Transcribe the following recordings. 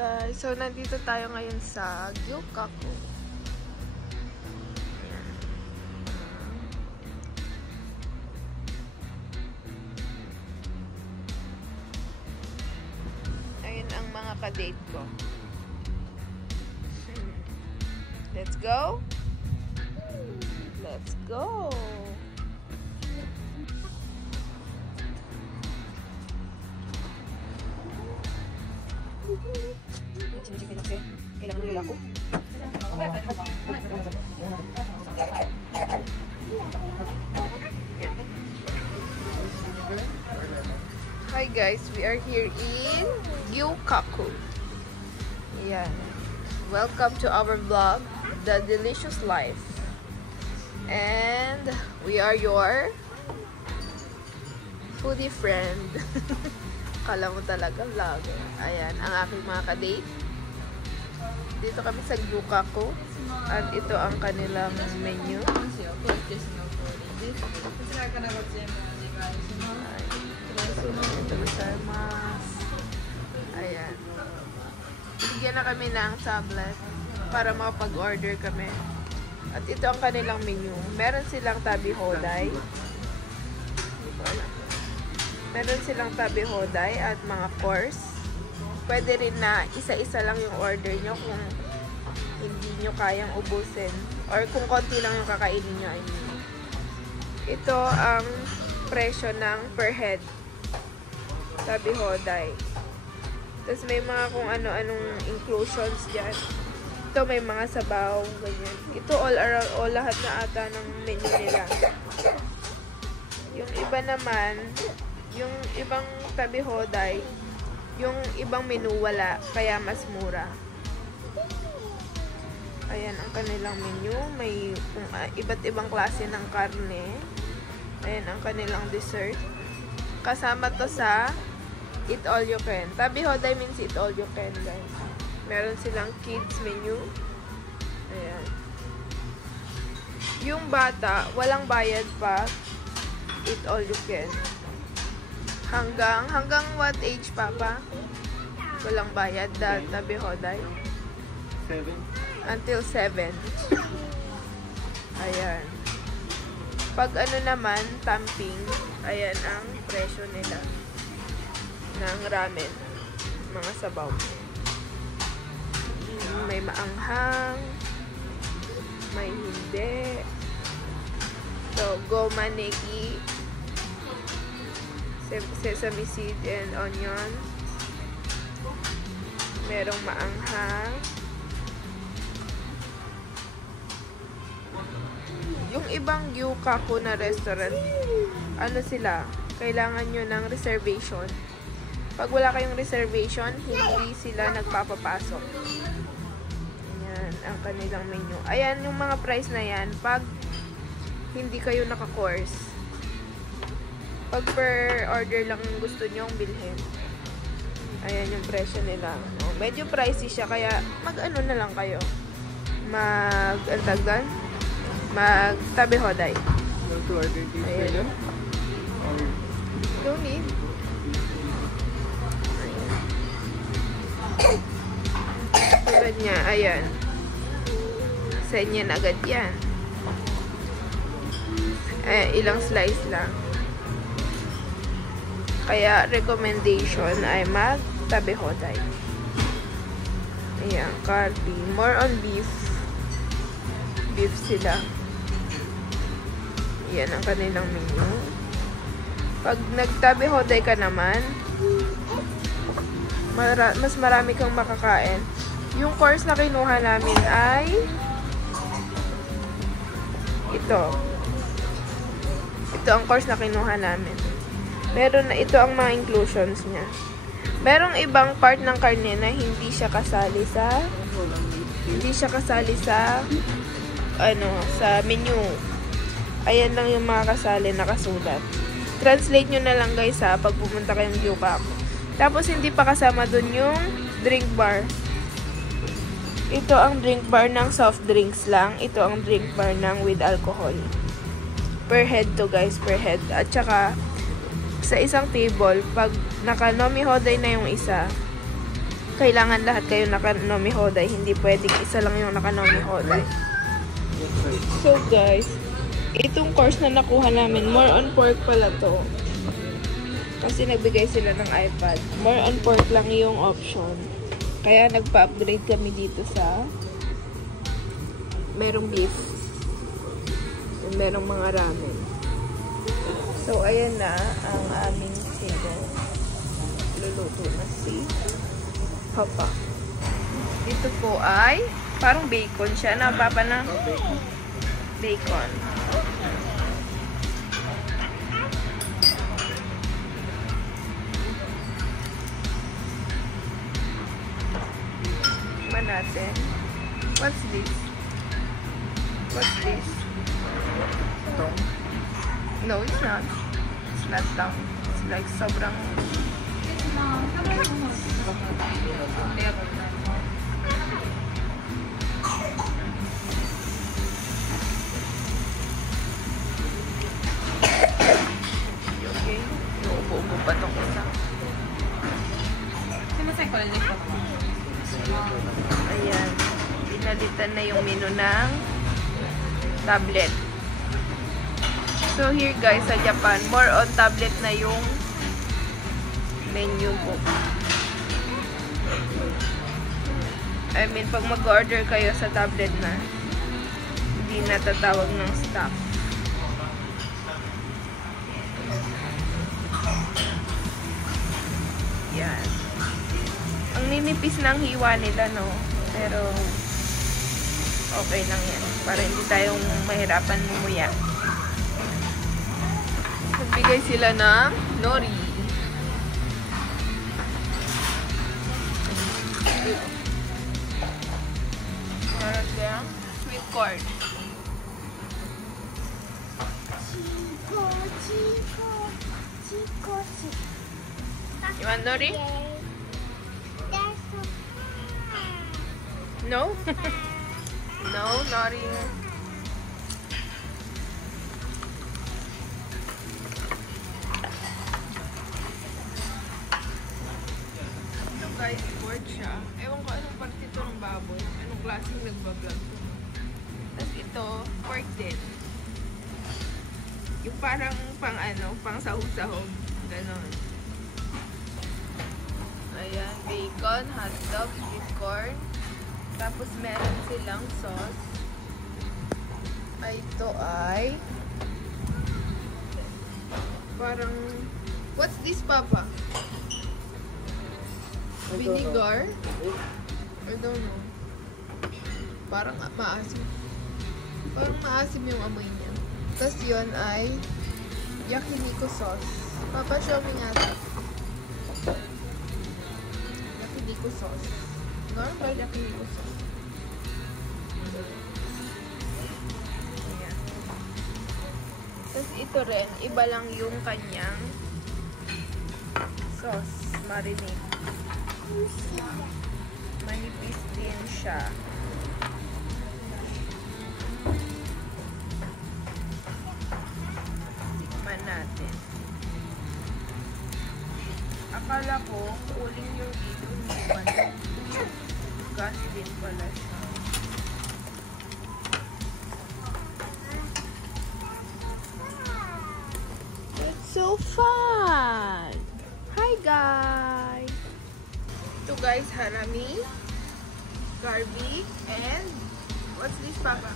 guys. So, nandito tayo ngayon sa Gyukaku. Ayun ang mga ka-date ko. Let's go. Let's go. Kailangan nila ako. Hi guys, we are here in Gyukaku. Ayan. Welcome to our vlog, The Delicious Life. And we are your foodie friend. Kala mo talaga vlogger. Ayan, ang aking mga ka-date. Dito kami sa Gyukaku. At ito ang kanilang menu. Ayan. Bigyan na kami ng tablet para makapag-order kami. At ito ang kanilang menu. Meron silang tabi hoday. Meron silang tabi hoday at mga course. Pwede rin na isa-isa lang yung order nyo kung hindi nyo kayang ubusin. Or kung konti lang yung kakainin nyo. I mean. Ito ang presyo ng per head. Tabi hoday. Tapos may mga kung ano-anong inclusions dyan. Ito may mga sabaw, ganyan. Ito all around, all lahat na ata ng menu nila. Yung iba naman, yung ibang tabi hoday, yung ibang menu wala, kaya mas mura. Ayan ang kanilang menu. May iba't ibang klase ng karne. Ayan ang kanilang dessert. Kasama to sa Eat All You Can. Tabi hoday means Eat All You Can, guys. Meron silang kids menu. Ayan. Yung bata, walang bayad pa. Eat All You Can. Hanggang what age, Papa? Walang bayad. Tabi hoday. 7. Until 7. Ayan. Pag ano naman, tamping, ayan ang presyo nila ng ramen. Mga sabaw. May maanghang. May hindi. So, goma negi. Sesame seed and onion. Merong maanghang. Yung ibang Gyukaku na restaurant, ano sila, kailangan nyo ng reservation. Pag wala kayong reservation, hindi sila nagpapapasok. Ayan, ang kanilang menu. Ayan, yung mga price na yan, pag hindi kayo naka-course. Pag per order lang gusto nyong bilhin. Ayan yung presyo nila. Oh, medyo pricey siya, kaya mag-ano na lang kayo. Mag-antagdan? Mag-tabi hoday. Want to order this for them? Or Don't need. Tulad niya, ayan. Senyan agad yan. Ilang slice lang. Kaya, recommendation ay mag-tabi hoday. Ayan, carby. More on beef. Beef sila. Yan ang kanilang menu. Pag nagtabi hoday ka naman, mas marami kang makakain. Yung course na kinuha namin ay ito. Ito ang course na kinuha namin. Meron na ito ang mga inclusions niya. Merong ibang part ng karne na hindi siya kasali sa sa menu. Ayan lang yung mga kasali nakasulat. Translate nyo na lang guys ha pag pumunta kayong Gyukaku. Tapos hindi pa kasama dun yung drink bar. Ito ang drink bar ng soft drinks lang. Ito ang drink bar ng with alcohol. Per head to guys, per head. At saka sa isang table, pag naka-nomi hoday na yung isa, kailangan lahat kayo naka-nomi hoday. Hindi pwedeng isa lang yung naka-nomi hoday. So guys, itong course na nakuha namin, more on pork pala to. Kasi nagbigay sila ng iPad. More on pork lang yung option. Kaya nagpa-upgrade kami dito sa merong beef. And merong mga ramen. So, ayan na ang aming table. Luluto na si Papa. Dito po ay parang bacon siya. Na, Papa na? Bacon. Tikman natin. What's this? What's this? No, it's not. It's not tongue. It's like sobrang... Okay. Ubo-ubo pa itong isa. Ayan. Pinalitan na yung menu ng tablet. So here guys, sa Japan, more on tablet na yung menu book. I mean, pag mag-order kayo sa tablet na, hindi natatawag ng staff. Yan. Ang ninipis ng hiwa nila, no? Pero, okay lang yan. Para hindi tayong mahirapan mumuya. Nagbigay sila ng nori. Meron kayang sweet corn. You want nori? No? No, nori. Guys, bored siya. Ewan ko anong parte ito ng baboy. Anong klaseng nagbablog. Tapos ito, pork din. Yung parang pang ano, pang sahog-sahog. Ganon. Ayan, bacon, hotdog, sweet corn. Tapos meron silang sauce. Ay, ito ay parang, what's this, Papa? Vinegar? I don't know. Parang maasim. Parang maasim yung amoy niya. Tapos yun ay yakiniku sauce. Papa, show me nga ito. Yakiniku sauce. Normal yakiniku sauce. Ayan. Tapos ito rin, iba lang yung kanyang sauce. Marinade. Manipis din siya. Tikman natin. Akala ko, uling yung dito. Gas din pala siya. It's so fun! Hi guys! Ito guys, harami, garlic, and what's this, Papa?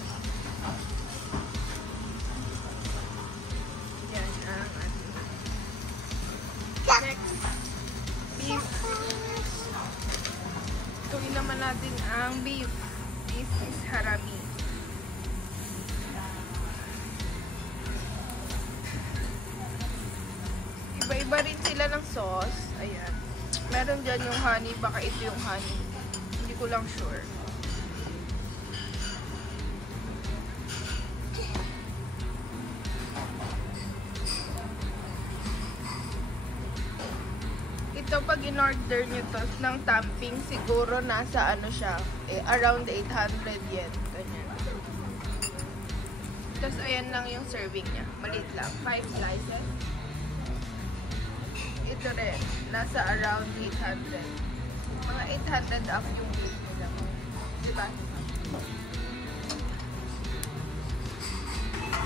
Yan ang ating next beef. Tuloy naman natin ang beef. This is harami. Iba-iba rin sila ng sauce. Ayan. Meron dyan yung honey. Baka ito yung honey. Hindi ko lang sure. Ito pag in-order nyo to ng tamping, siguro nasa ano siya, around 800 yen. Ganyan. Tapos ayan lang yung serving niya. Maliit lang. 5 slices. Ito rin. Nasa around 800. Mga 800 off yung bill nila. Diba?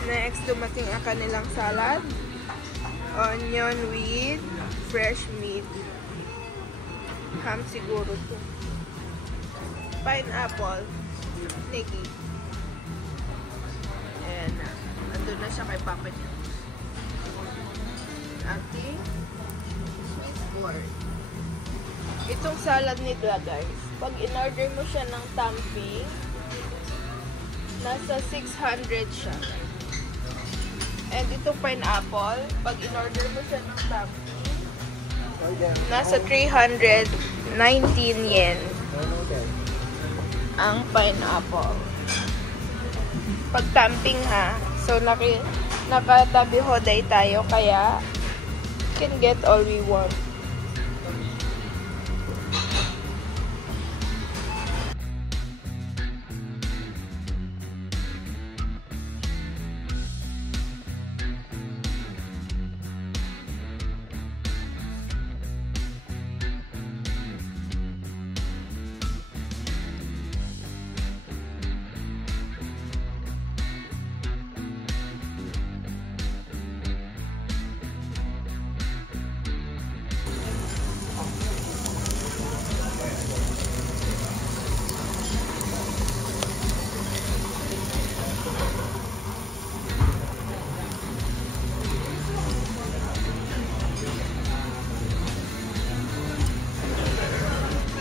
Next, dumating ang kanilang salad. Onion with fresh meat. Ham siguro to. Pineapple. Nikki. Ayan na. Nandun na siya kay Papa niya. Ating sweet corn. Itong salad nila guys, pag in-order mo siya ng tamping, nasa 600 siya. And itong pineapple, pag in-order mo siya ng tamping, nasa 319 yen ang pineapple. Pag tamping ha. So, nakatabi hoday tayo, kaya can get all we want.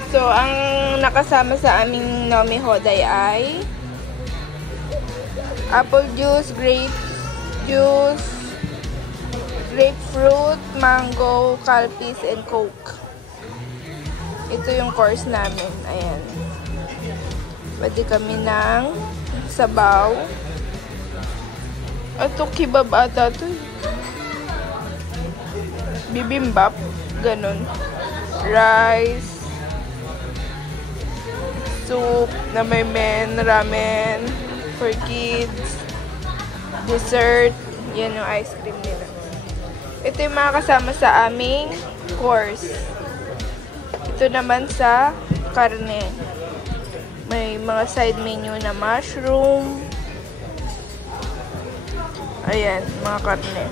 So, ang nakasama sa aming Nomi Hoday ay apple juice, grape juice, grapefruit, mango, calpis, and coke. Ito yung course namin. Ayan. Pwede kami ng sabaw. Ito, kebab ata ito. Bibimbap. Ganun. Rice. Soup na may ramen for kids, dessert, yan yung ice cream nila. Ito yung mga kasama sa aming course. Ito naman sa karne. May mga side menu na mushroom. Ayan, mga karne.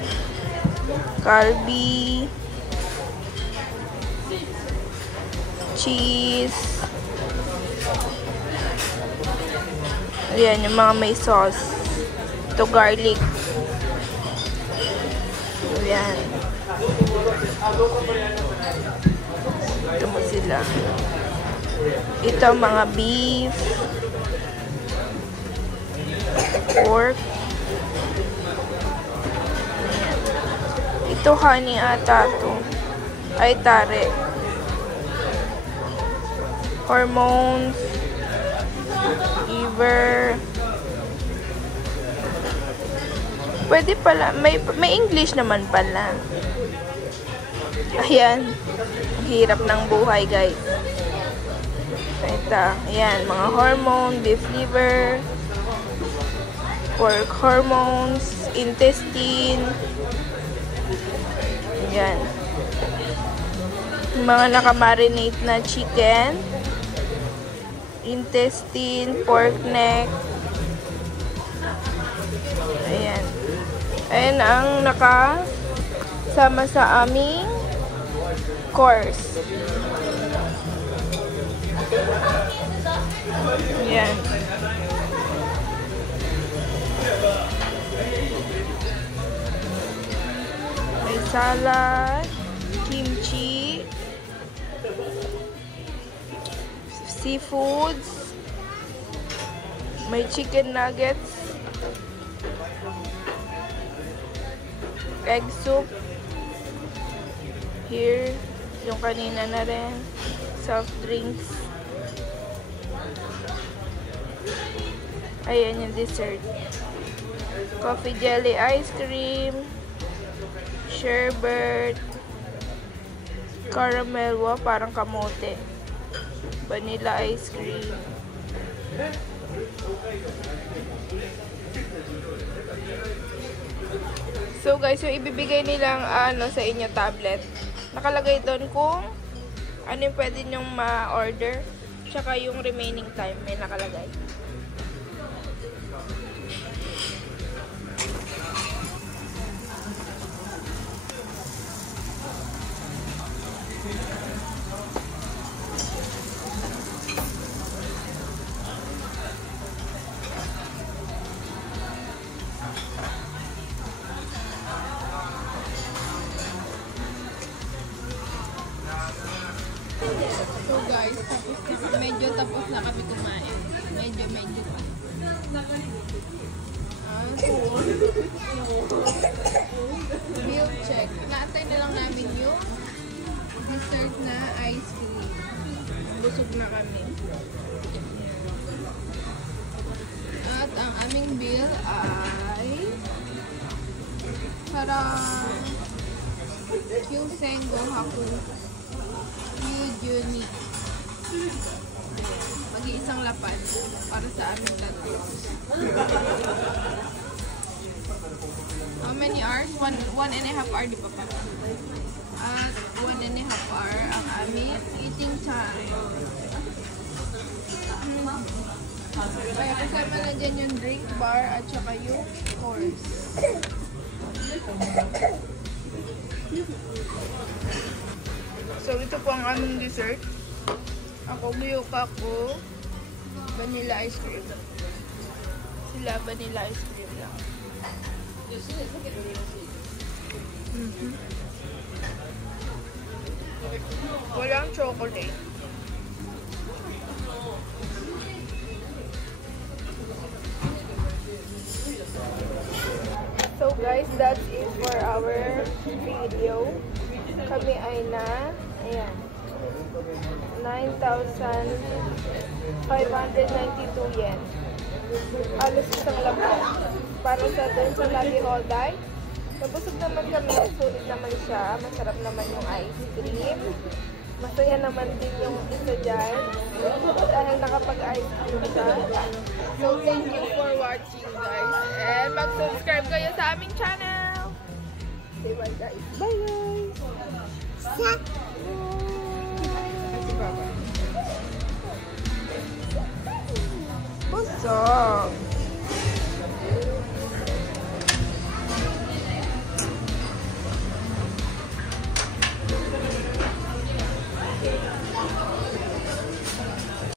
Kalbi, cheese. Ayan, yung mga may sauce. Ito, garlic. Ayan. Ito mo sila. Ito, mga beef. Pork. Ayan. Ito, honey ata to. Ay, tare. Hormones. Liver. Pwede pala. May English naman pala. Ayan. Ang hirap ng buhay, guys. Ito. Ayan. Mga hormone, beef liver, pork hormones, intestine. Ayan. Mga nakamarinate na chicken, intestine, pork neck. Ayan. Ayan ang nakasama sa aming course. Ayan. May salad, kimchi, seafoods, may chicken nuggets, egg soup, here, yung kanina na rin, soft drinks, ayan yung dessert, coffee jelly ice cream, sherbet, caramel, wow, parang kamote, vanilla ice cream. So guys, yung ibibigay nilang sa inyo tablet, nakalagay doon kung ano yung pwede nyong ma-order, tsaka yung remaining time may nakalagay. So guys, tapos na kami kumain. Medyo pa. Bill check. Inaantay na lang namin yung dessert na ice cream. Busog na kami. At ang aming bill ay parang Kyusengo Haku Yujuni. Mag-iisang lapad para sa aming tatlo. How many hours? One and a half hour, di ba pa? At 1.5 hour ang aming eating time. Kaya kasama na dyan yung drink bar at saka yung course. So, ito po ang aming dessert. Ako, Buyuka ko, vanilla ice cream. Sila, vanilla ice cream lang. Walang chocolate. So guys, that's it for our video. Kami ay na, ayan, 9,592 yen. Alos isang laban. Para sa dun sa Labi Hoday. Nabusog naman kami. Sulit naman siya. Masarap naman yung ice cream. Masaya naman din yung isa dyan. Dahil nakapag-ice cream siya. So, thank you for watching, guys. And mag-subscribe kayo sa aming channel. Say bye, guys. Bye, guys. Busog.